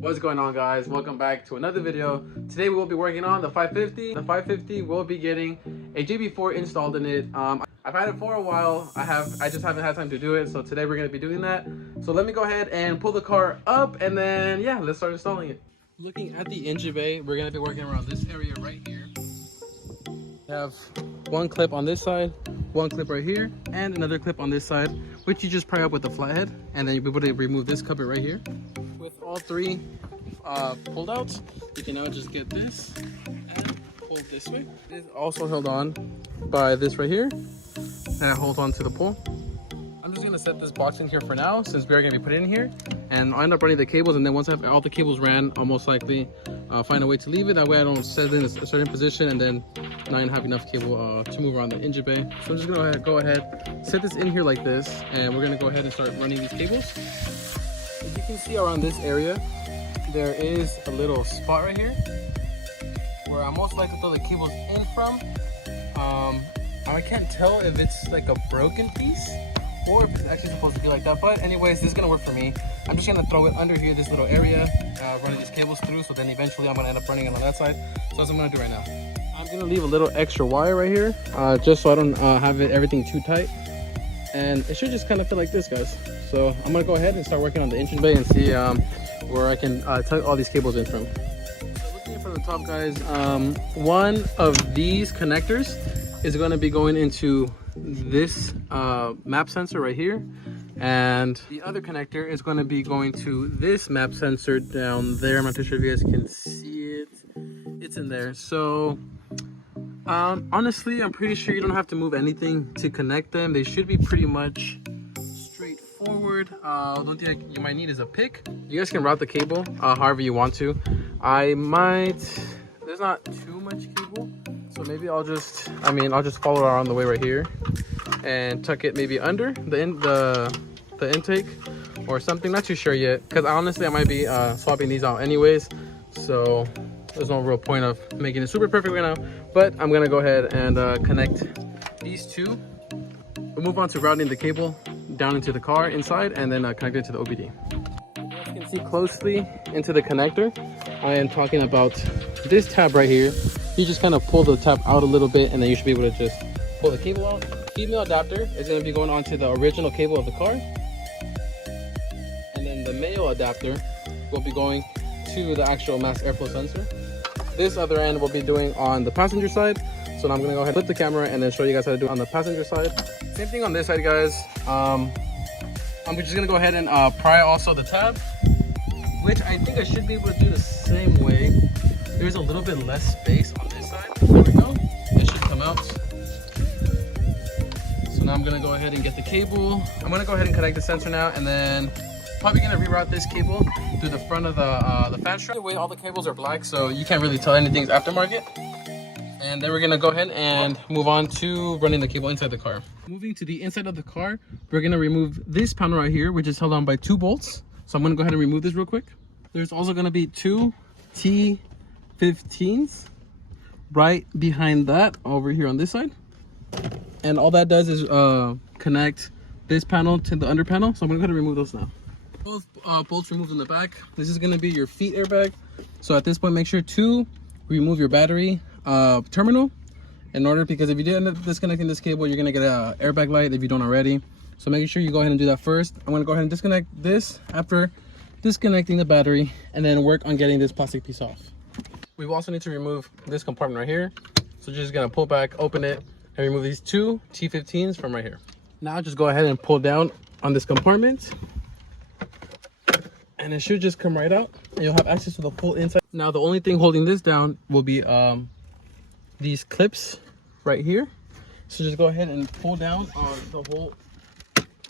What's going on, guys? Welcome back to another video. Today we will be working on the 550. The 550 will be getting a Jb4 installed in it. I've had it for a while. I just haven't had time to do it, so today we're going to be doing that. So let me go ahead and pull the car up, and then yeah, let's start installing it. Looking at the engine bay, we're going to be working around this area right here. We have one clip on this side, one clip right here, and another clip on this side, which you just pry up with the flathead, and then you'll be able to remove this cover right here. With all three pulled out, you can now just get this and pull it this way. It is also held on by this right here, and it holds on to the pole. I'm just gonna set this box in here for now, since we're gonna be putting it in here, and I'll end up running the cables, and then once I have all the cables ran, I'll most likely find a way to leave it. That way I don't set it in a certain position and then not even have enough cable to move around the engine bay. So I'm just gonna go ahead, set this in here like this, and we're gonna go ahead and start running these cables. As you can see around this area, there is a little spot right here where I most likely throw the cables in from. I can't tell if it's like a broken piece or if it's actually supposed to be like that, but anyways, this is gonna work for me. I'm just gonna throw it under here, this little area, running these cables through, so then eventually I'm gonna end up running it on that side. So that's what I'm gonna do right now. I'm gonna leave a little extra wire right here, just so I don't have everything too tight. And it should just kind of feel like this, guys. So I'm gonna go ahead and start working on the engine bay and see where I can tuck all these cables in from. So looking from the top, guys, one of these connectors is going to be going into this map sensor right here, and the other connector is going to be going to this map sensor down there. I'm not too sure if you guys can see it. It's in there. So honestly, I'm pretty sure you don't have to move anything to connect them. They should be pretty much straightforward. The only thing you might need is a pick. You guys can route the cable however you want to. There's not too much cable, so maybe I'll just follow around the way right here and tuck it maybe under the intake or something. Not too sure yet, because honestly I might be swapping these out anyways, so there's no real point of making it super perfect right now. But I'm gonna go ahead and connect these two. We'll move on to routing the cable down into the car inside, and then connect it to the OBD. As you can see closely into the connector, I am talking about this tab right here. You just kind of pull the tab out a little bit, and then you should be able to just pull the cable out. Female adapter is going to be going onto the original cable of the car, and then the male adapter will be going to the actual mass airflow sensor. This other end will be doing on the passenger side. So now I'm gonna go ahead and flip the camera and then show you guys how to do it on the passenger side. Same thing on this side, guys. I'm just gonna go ahead and pry also the tab, which I think I should be able to do the same way. There's a little bit less space on this side. There we go. It should come out. So now I'm gonna go ahead and get the cable. I'm gonna go ahead and connect the sensor now, and then probably gonna reroute this cable through the front of the fan strap. By the way, all the cables are black, so you can't really tell anything's aftermarket. And then we're gonna go ahead and move on to running the cable inside the car. Moving to the inside of the car, we're gonna remove this panel right here, which is held on by 2 bolts. So I'm gonna go ahead and remove this real quick. There's also gonna be 2 T15s right behind that over here on this side. And all that does is connect this panel to the under panel. So I'm gonna go ahead and remove those now. Both bolts removed in the back. This is gonna be your feet airbag. So at this point, make sure to remove your battery terminal because if you do end up disconnecting this cable, you're gonna get an airbag light if you don't already. So make sure you go ahead and do that first. I'm gonna go ahead and disconnect this after disconnecting the battery, and then work on getting this plastic piece off. We also need to remove this compartment right here. So just gonna pull back, open it, and remove these 2 T15s from right here. Now just go ahead and pull down on this compartment, and it should just come right out, and you'll have access to the full inside. Now the only thing holding this down will be these clips right here. So just go ahead and pull down on the whole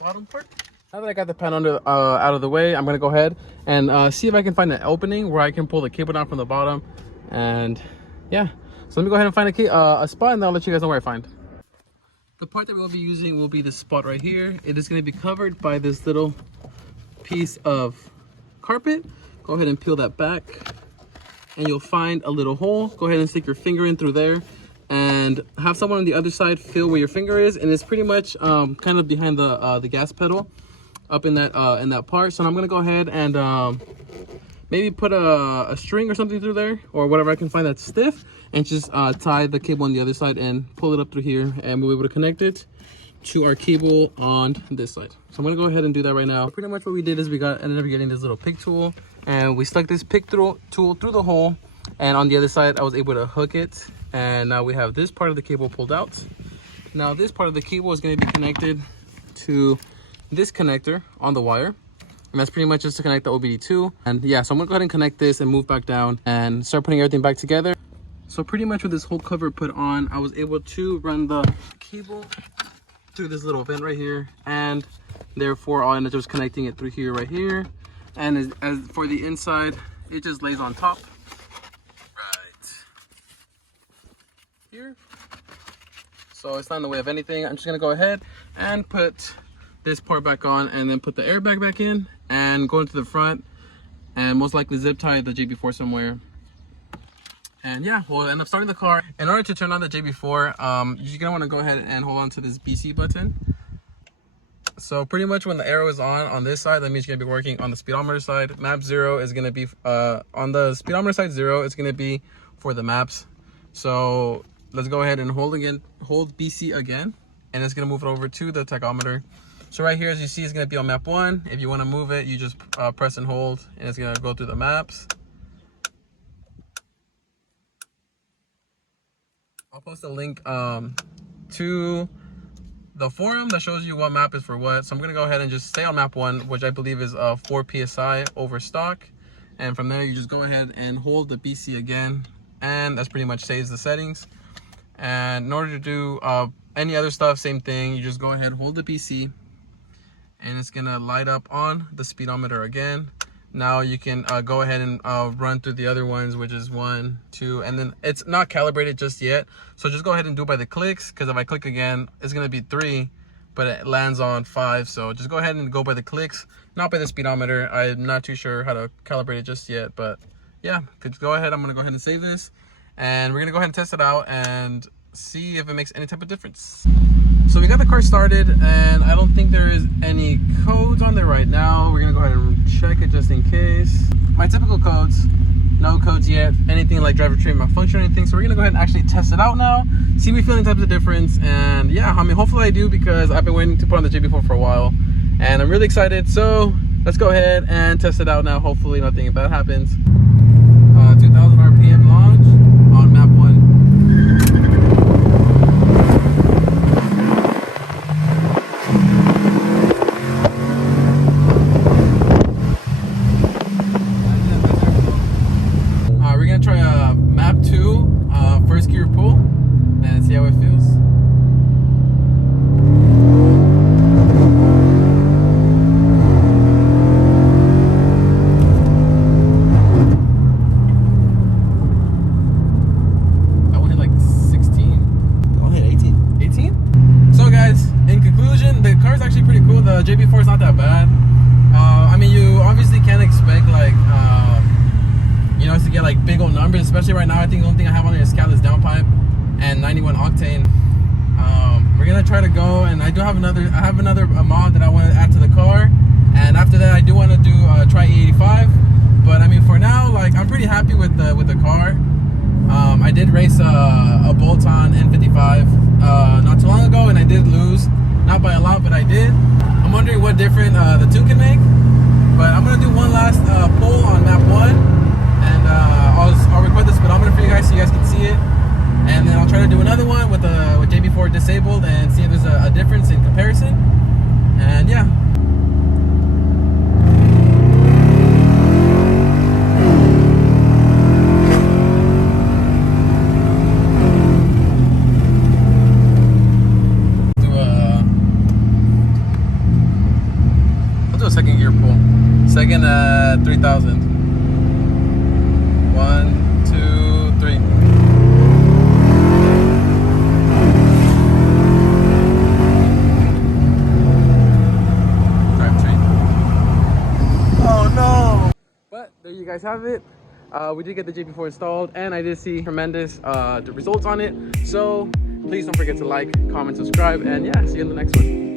bottom part. Now that I got the pan under out of the way, I'm gonna go ahead and see if I can find an opening where I can pull the cable down from the bottom. And yeah, so let me go ahead and find a spot, and then I'll let you guys know where I find. The part that we'll be using will be this spot right here. It is gonna be covered by this little piece of carpet. Go ahead and peel that back, and you'll find a little hole. Go ahead and stick your finger in through there, and have someone on the other side feel where your finger is, and it's pretty much kind of behind the gas pedal, up in that part. So I'm gonna go ahead and maybe put a string or something through there, or whatever I can find that's stiff, and just tie the cable on the other side and pull it up through here, and we'll be able to connect it to our cable on this side. So I'm gonna go ahead and do that right now. Pretty much what we did is we ended up getting this little pick tool, and we stuck this pick tool through the hole, and on the other side I was able to hook it, and now we have this part of the cable pulled out. Now this part of the cable is going to be connected to this connector on the wire, and that's pretty much just to connect the OBD2. And yeah, so I'm gonna go ahead and connect this and move back down and start putting everything back together. So pretty much with this whole cover put on, I was able to run the cable through this little vent right here, and therefore I'll end up just connecting it through here, right here. And as for the inside, it just lays on top right here, so it's not in the way of anything. I'm just gonna go ahead and put this part back on, and then put the airbag back in, and go into the front, and most likely zip tie the Jb4 somewhere. And yeah, we'll end up starting the car. In order to turn on the Jb4, you're gonna want to go ahead and hold on to this BC button. So pretty much when the arrow is on this side, that means you're gonna be working on the speedometer side. Map 0 is gonna be on the speedometer side 0. It's gonna be for the maps. So let's go ahead and hold BC again, and it's gonna move it over to the tachometer. So right here, as you see, it's gonna be on map 1. If you want to move it, you just press and hold, and it's gonna go through the maps. I'll post a link to the forum that shows you what map is for what. So I'm gonna go ahead and just stay on map 1, which I believe is 4 psi over stock. And from there, you just go ahead and hold the BC again, and that's pretty much saves the settings. And in order to do any other stuff, same thing. You just go ahead, hold the BC, and it's gonna light up on the speedometer again. Now you can go ahead and run through the other ones, which is 1, 2, and then it's not calibrated just yet. So just go ahead and do it by the clicks, because if I click again, it's gonna be 3, but it lands on 5. So just go ahead and go by the clicks, not by the speedometer. I'm not too sure how to calibrate it just yet, but yeah, could go ahead. I'm gonna go ahead and save this, and we're gonna go ahead and test it out and see if it makes any type of difference. So we got the car started, and I don't think there is any codes on there right now. We're gonna go ahead and check it just in case. My typical codes, no codes yet, anything like driver tree malfunction or anything. So we're gonna go ahead and actually test it out now, see if we feel any types of difference. And yeah, I mean, hopefully I do, because I've been waiting to put on the Jb4 for a while, and I'm really excited. So let's go ahead and test it out now. Hopefully nothing bad happens. 2000 RPM launch on map 1. First gear pull and see how it feels. That one hit like 16. That one hit 18. 18? So guys, in conclusion, the car is actually pretty cool. The Jb4 is not that bad. I mean, you obviously can't expect like you know, to get like big old numbers, especially right now. I think the only thing I have on here is Catless downpipe and 91 octane. We're gonna try to go, and I have another mod that I want to add to the car, and after that I do want to do try E85. But I mean, for now, like, I'm pretty happy with the car. I did race a bolt-on N55 not too long ago, and I did lose, not by a lot, but I did. I'm wondering what different the tune can make. But I'm gonna do one last pull on map 1, and I'll record the speedometer for you guys so you guys can see it, and then I'll try to do another one with Jb4 disabled and see if there's a difference in comparison. And yeah. I'll do a second gear pull. Second at 3,000. 1, 2, 3. Drive 3. Oh no! But there you guys have it. We did get the Jb4 installed, and I did see tremendous results on it. So please don't forget to like, comment, subscribe, and yeah, see you in the next one.